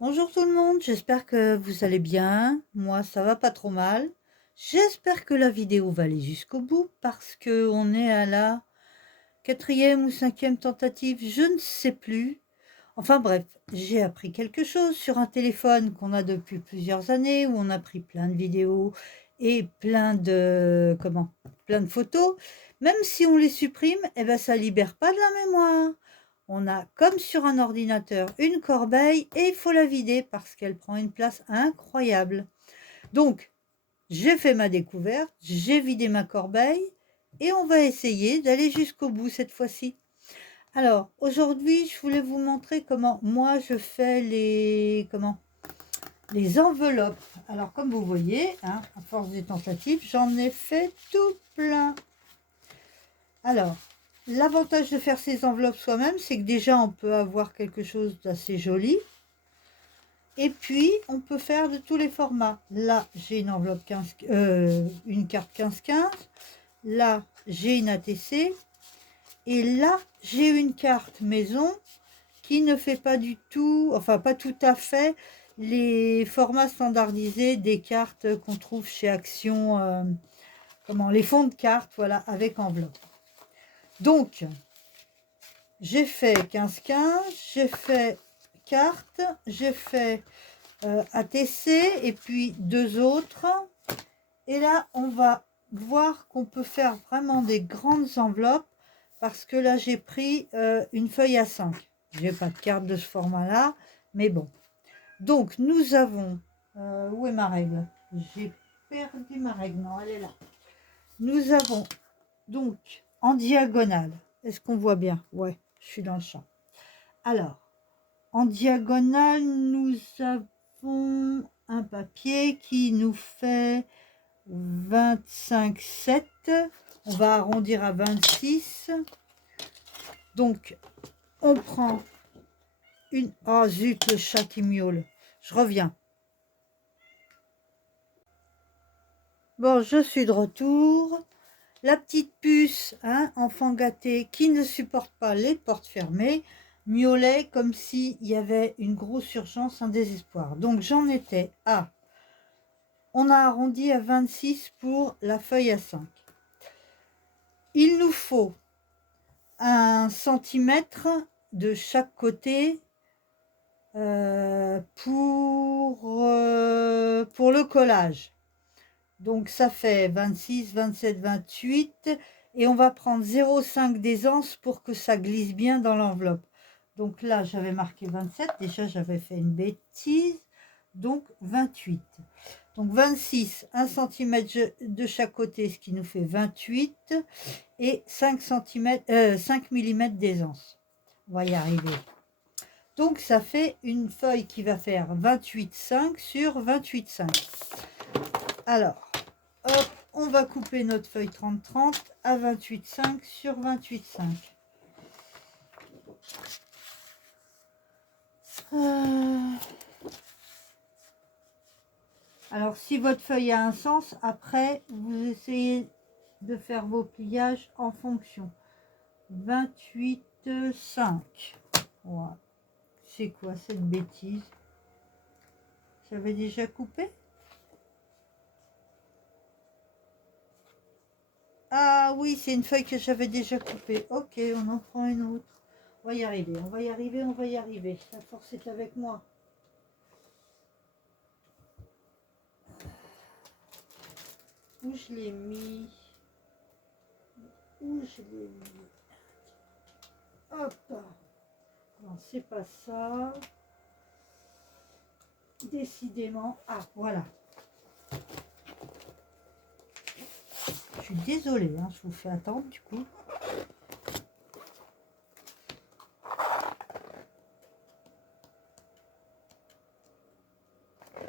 Bonjour tout le monde, j'espère que vous allez bien. Moi, ça va pas trop mal. J'espère que la vidéo va aller jusqu'au bout parce que on est à la quatrième ou cinquième tentative, je ne sais plus. Enfin bref, j'ai appris quelque chose sur un téléphone qu'on a depuis plusieurs années où on a pris plein de vidéos et plein de photos. Même si on les supprime, eh ben ça libère pas de la mémoire. On a, comme sur un ordinateur, une corbeille et il faut la vider parce qu'elle prend une place incroyable. Donc, j'ai fait ma découverte, j'ai vidé ma corbeille et on va essayer d'aller jusqu'au bout cette fois-ci. Alors, aujourd'hui, je voulais vous montrer comment moi je fais les enveloppes. Alors, comme vous voyez, hein, à force des tentatives, j'en ai fait tout plein. Alors, l'avantage de faire ces enveloppes soi-même, c'est que déjà, on peut avoir quelque chose d'assez joli. Et puis, on peut faire de tous les formats. Là, j'ai une enveloppe une carte 15-15. Là, j'ai une ATC. Et là, j'ai une carte maison qui ne fait pas du tout, enfin pas tout à fait, les formats standardisés des cartes qu'on trouve chez Action, les fonds de cartes, voilà, avec enveloppe. Donc, j'ai fait 15-15, j'ai fait carte, j'ai fait ATC et puis deux autres. Et là, on va voir qu'on peut faire vraiment des grandes enveloppes parce que là, j'ai pris une feuille A5. Je n'ai pas de carte de ce format-là, mais bon. Donc, nous avons... où est ma règle? J'ai perdu ma règle. Non, elle est là. Nous avons donc en diagonale. Est-ce qu'on voit bien? Ouais, je suis dans le champ. Alors, en diagonale, nous avons un papier qui nous fait 25,7. On va arrondir à 26. Donc, on prend une... Oh zut, le chat qui miaule. Je reviens. Bon, je suis de retour. La petite puce, hein, enfant gâté, qui ne supporte pas les portes fermées, miaulait comme s'il y avait une grosse urgence, un désespoir. Donc, j'en étais à... On a arrondi à 26 pour la feuille à 5. Il nous faut 1 centimètre de chaque côté pour le collage. Donc ça fait 26, 27, 28 et on va prendre 0,5 d'aisance pour que ça glisse bien dans l'enveloppe. Donc là j'avais marqué 27, déjà j'avais fait une bêtise, donc 28. Donc 26, 1 cm de chaque côté, ce qui nous fait 28 et 5 mm d'aisance. On va y arriver. Donc ça fait une feuille qui va faire 28,5 sur 28,5. Alors, hop, on va couper notre feuille 30-30 à 28,5 sur 28,5. Alors, si votre feuille a un sens, après, vous essayez de faire vos pliages en fonction. 28,5. Voilà. C'est quoi cette bêtise? J'avais déjà coupé? Ah oui, c'est une feuille que j'avais déjà coupée. Ok, on en prend une autre. On va y arriver, on va y arriver, on va y arriver. La force est avec moi. Où je l'ai mis? Où je l'ai mis? Hop. Non, c'est pas ça. Décidément. Ah, voilà. Je suis désolée, hein, je vous fais attendre du coup.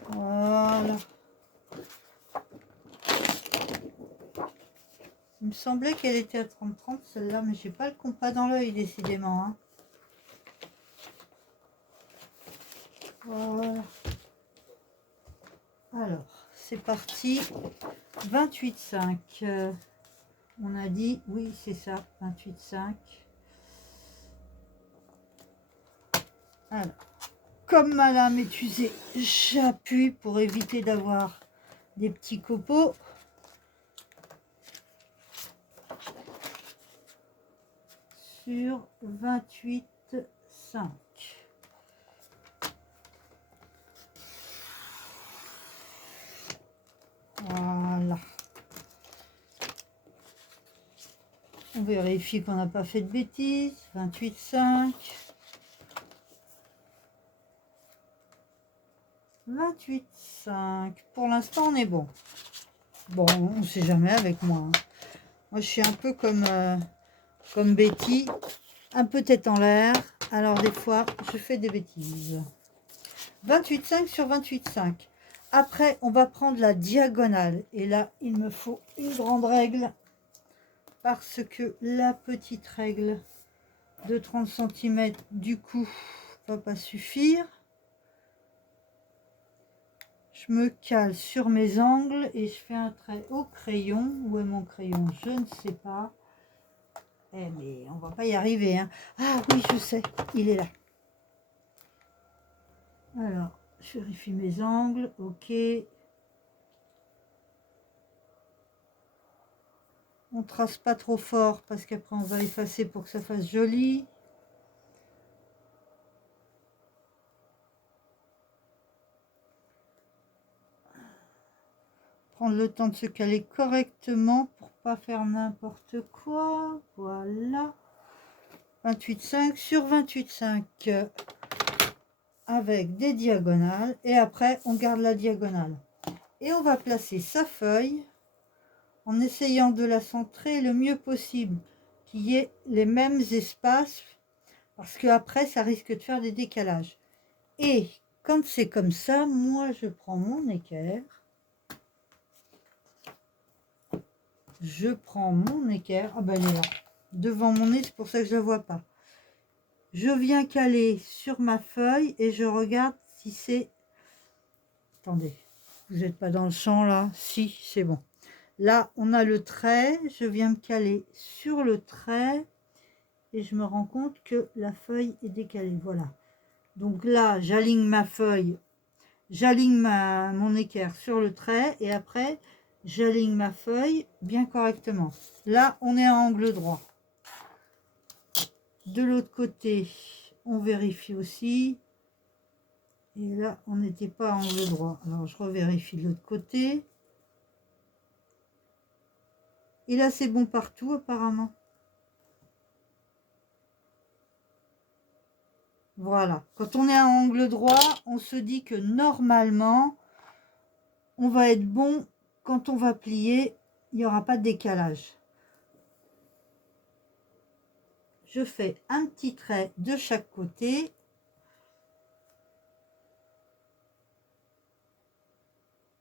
Voilà. Il me semblait qu'elle était à 30-30 celle-là, mais j'ai pas le compas dans l'œil décidément. Hein. Voilà. Alors, c'est parti. 28,5. On a dit, oui, c'est ça, 28,5. Alors, comme ma lame est usée, j'appuie pour éviter d'avoir des petits copeaux. Sur 28,5. Voilà. On vérifie qu'on n'a pas fait de bêtises. 28,5. 28,5. Pour l'instant, on est bon. Bon, on ne sait jamais avec moi. Hein. Moi, je suis un peu comme Betty, un peu tête en l'air. Alors, des fois, je fais des bêtises. 28,5 sur 28,5. Après, on va prendre la diagonale. Et là, il me faut une grande règle. Parce que la petite règle de 30 cm, du coup, va pas suffire. Je me cale sur mes angles et je fais un trait au crayon. Où est mon crayon? Je ne sais pas. Eh mais on va pas y arriver. Hein. Ah oui, je sais, il est là. Alors, je vérifie mes angles. Ok. On trace pas trop fort parce qu'après on va effacer pour que ça fasse joli. Prendre le temps de se caler correctement pour pas faire n'importe quoi. Voilà. 28,5 sur 28,5 avec des diagonales. Et après, on garde la diagonale. Et on va placer sa feuille en essayant de la centrer le mieux possible. Qu'il y ait les mêmes espaces. Parce que après, ça risque de faire des décalages. Et quand c'est comme ça, moi, je prends mon équerre. Je prends mon équerre. Ah ben elle est là. Devant mon nez, c'est pour ça que je ne la vois pas. Je viens caler sur ma feuille et je regarde si c'est... Attendez, vous n'êtes pas dans le champ là? Si, c'est bon. Là, on a le trait. Je viens me caler sur le trait et je me rends compte que la feuille est décalée. Voilà. Donc là, j'aligne ma feuille. J'aligne mon équerre sur le trait et après, j'aligne ma feuille bien correctement. Là, on est à angle droit. De l'autre côté, on vérifie aussi. Et là, on n'était pas à angle droit. Alors, je revérifie de l'autre côté. Et là, c'est bon partout, apparemment. Voilà. Quand on est à angle droit, on se dit que normalement, on va être bon. Quand on va plier, il n'y aura pas de décalage. Je fais un petit trait de chaque côté.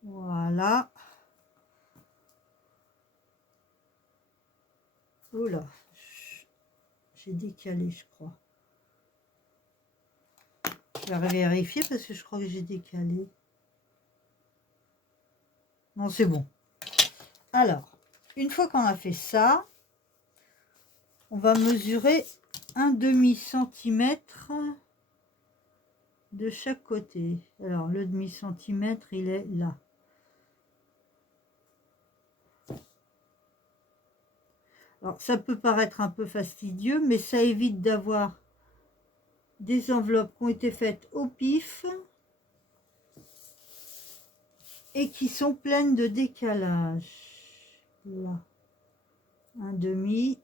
Voilà. Oula, j'ai décalé, je crois. Je vais vérifier parce que je crois que j'ai décalé. Non, c'est bon. Alors, une fois qu'on a fait ça, on va mesurer un demi-centimètre de chaque côté. Alors, le demi-centimètre, il est là. Alors, ça peut paraître un peu fastidieux, mais ça évite d'avoir des enveloppes qui ont été faites au pif et qui sont pleines de décalage. Là, un demi,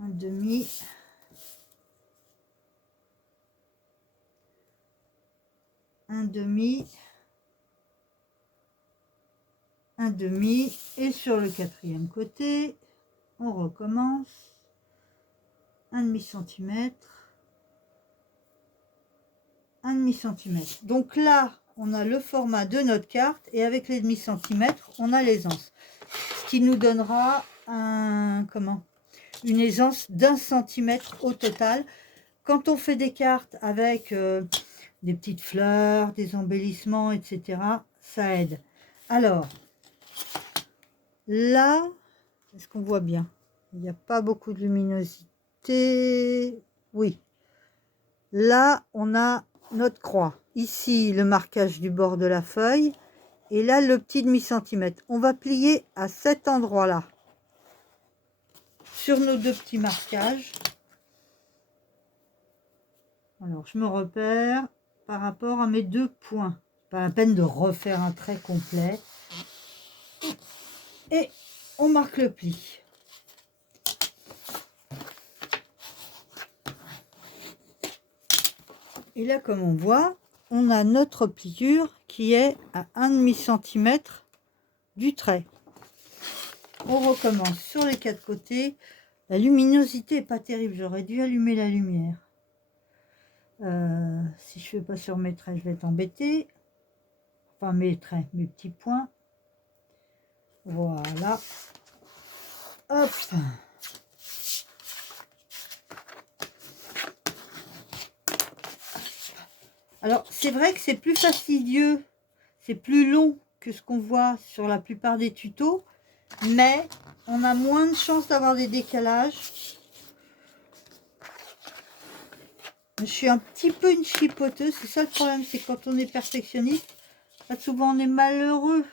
un demi, un demi, un demi, et sur le quatrième côté, on recommence. Un demi-centimètre, un demi-centimètre. Donc là, on a le format de notre carte et avec les demi-centimètres, on a l'aisance. Ce qui nous donnera une aisance d'1 centimètre au total. Quand on fait des cartes avec des petites fleurs, des embellissements, etc., ça aide. Alors, là, est-ce qu'on voit bien? Il n'y a pas beaucoup de luminosité. Oui. Là, on a notre croix. Ici, le marquage du bord de la feuille. Et là, le petit demi-centimètre. On va plier à cet endroit-là. Sur nos deux petits marquages. Alors, je me repère par rapport à mes deux points. Pas la peine de refaire un trait complet. Et on marque le pli. Et là, comme on voit, on a notre pliure qui est à 1,5 cm du trait. On recommence sur les quatre côtés. La luminosité n'est pas terrible, j'aurais dû allumer la lumière. Si je ne fais pas sur mes traits, je vais être embêtée. Enfin, mes traits, mes petits points. Voilà. Hop. Alors, c'est vrai que c'est plus fastidieux, c'est plus long que ce qu'on voit sur la plupart des tutos, mais on a moins de chances d'avoir des décalages. Je suis un petit peu une chipoteuse, c'est ça le problème, c'est quand on est perfectionniste, souvent on est malheureux.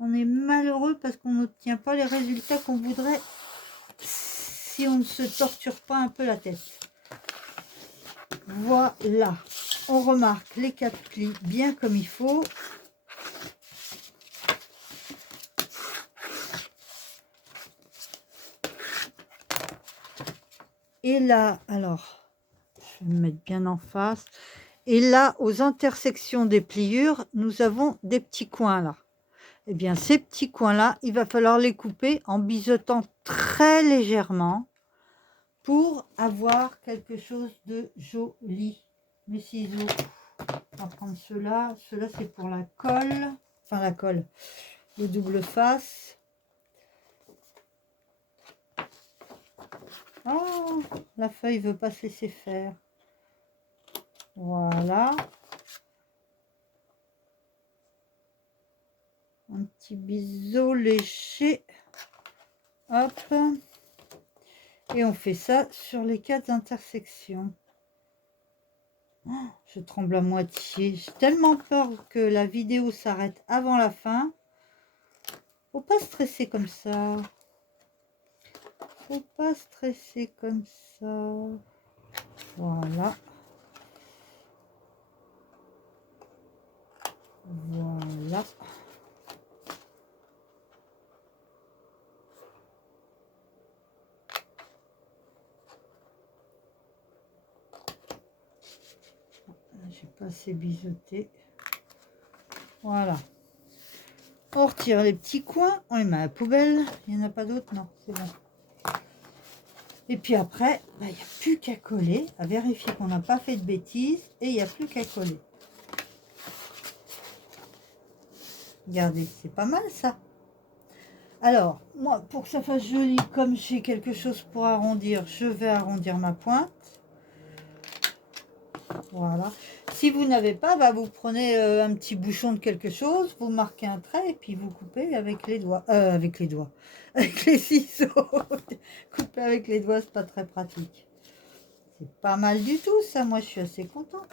On est malheureux parce qu'on n'obtient pas les résultats qu'on voudrait si on ne se torture pas un peu la tête. Voilà, on remarque les quatre plis bien comme il faut. Et là, alors, je vais me mettre bien en face. Et là, aux intersections des pliures, nous avons des petits coins là. Eh bien, ces petits coins-là, il va falloir les couper en biseautant très légèrement pour avoir quelque chose de joli. Mes ciseaux, on va prendre ceux-là. Ceux-là, c'est pour la colle. Enfin, la colle, le double face. Oh, la feuille veut pas se laisser faire. Voilà. Un petit biseau léger. Hop. Et on fait ça sur les quatre intersections. Oh, je tremble à moitié. J'ai tellement peur que la vidéo s'arrête avant la fin. Faut pas stresser comme ça. Faut pas stresser comme ça. Voilà. Voilà. J'ai pas assez biseauté. Voilà. On retire les petits coins, on les met à la poubelle. Il n'y en a pas d'autres? Non, c'est bon. Et puis après, il n'y a plus qu'à coller, à vérifier qu'on n'a pas fait de bêtises. Et il n'y a plus qu'à coller. Regardez, c'est pas mal ça. Alors, moi, pour que ça fasse joli, comme j'ai quelque chose pour arrondir, je vais arrondir ma pointe. Voilà. Si vous n'avez pas, bah, vous prenez un petit bouchon de quelque chose, vous marquez un trait et puis vous coupez avec les doigts. Avec les ciseaux. Couper avec les doigts, c'est pas très pratique. C'est pas mal du tout, ça. Moi, je suis assez contente.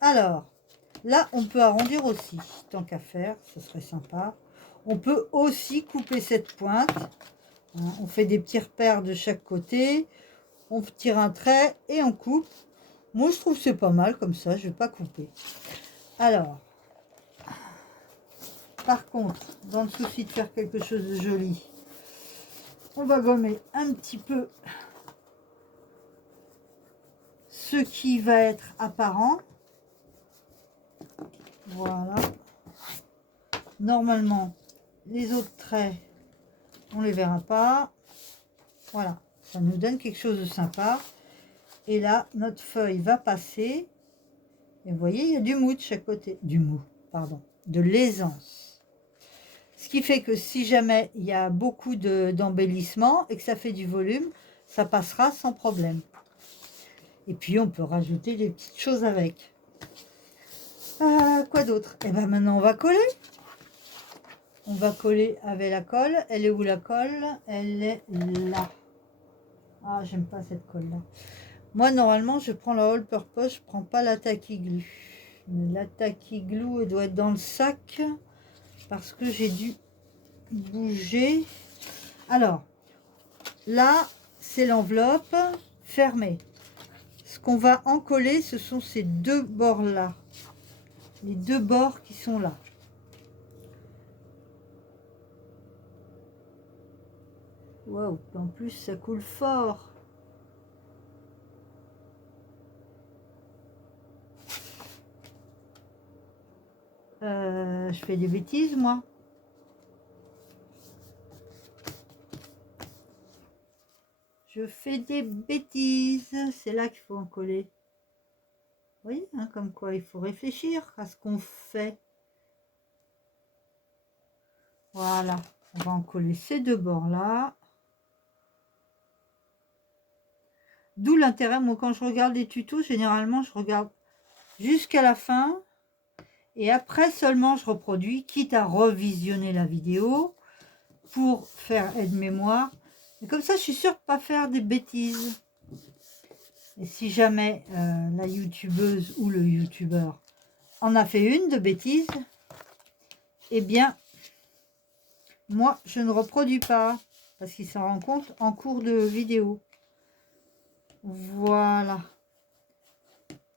Alors, là, on peut arrondir aussi. Tant qu'à faire, ce serait sympa. On peut aussi couper cette pointe. Hein, on fait des petits repères de chaque côté. On tire un trait et on coupe. Moi, je trouve que c'est pas mal comme ça. Je vais pas couper. Alors, par contre, dans le souci de faire quelque chose de joli, on va gommer un petit peu ce qui va être apparent. Voilà. Normalement, les autres traits, on les verra pas. Voilà, ça nous donne quelque chose de sympa. Et là, notre feuille va passer. Et vous voyez, il y a du mou de chaque côté. Du mou, pardon, de l'aisance. Ce qui fait que si jamais il y a beaucoup d'embellissement et que ça fait du volume, ça passera sans problème. Et puis, on peut rajouter des petites choses avec. Quoi d'autre? Et bien maintenant, on va coller. On va coller avec la colle. Elle est où la colle? Elle est là. Ah, j'aime pas cette colle-là. Moi, normalement, je prends la All Purpose, je prends pas la Tacky Glue. Mais la Tacky Glue, elle doit être dans le sac parce que j'ai dû bouger. Alors, là, c'est l'enveloppe fermée. Ce qu'on va encoller, ce sont ces deux bords-là. Les deux bords qui sont là. Waouh, en plus, ça coule fort. Je fais des bêtises, moi. Je fais des bêtises. C'est là qu'il faut en coller. Vous voyez, hein, comme quoi il faut réfléchir à ce qu'on fait. Voilà. On va en coller ces deux bords-là. D'où l'intérêt, moi, quand je regarde les tutos, généralement, je regarde jusqu'à la fin. Et après seulement, je reproduis, quitte à revisionner la vidéo pour faire aide-mémoire. Et comme ça, je suis sûre de ne pas faire des bêtises. Et si jamais la youtubeuse ou le youtubeur en a fait une de bêtise, eh bien, moi, je ne reproduis pas. Parce qu'il s'en rend compte en cours de vidéo. Voilà.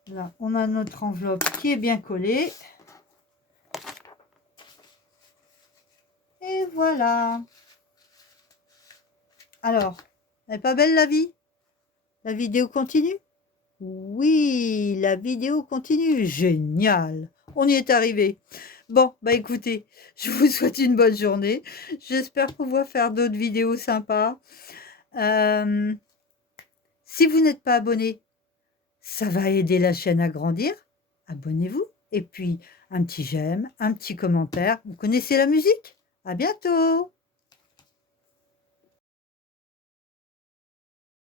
Là, on a notre enveloppe qui est bien collée. Et voilà. Alors, elle n'est pas belle la vie? La vidéo continue? Oui, la vidéo continue. Génial. On y est arrivé. Bon, bah écoutez, je vous souhaite une bonne journée. J'espère pouvoir faire d'autres vidéos sympas. Si vous n'êtes pas abonné, ça va aider la chaîne à grandir. Abonnez-vous. Et puis, un petit j'aime, un petit commentaire. Vous connaissez la musique? À bientôt.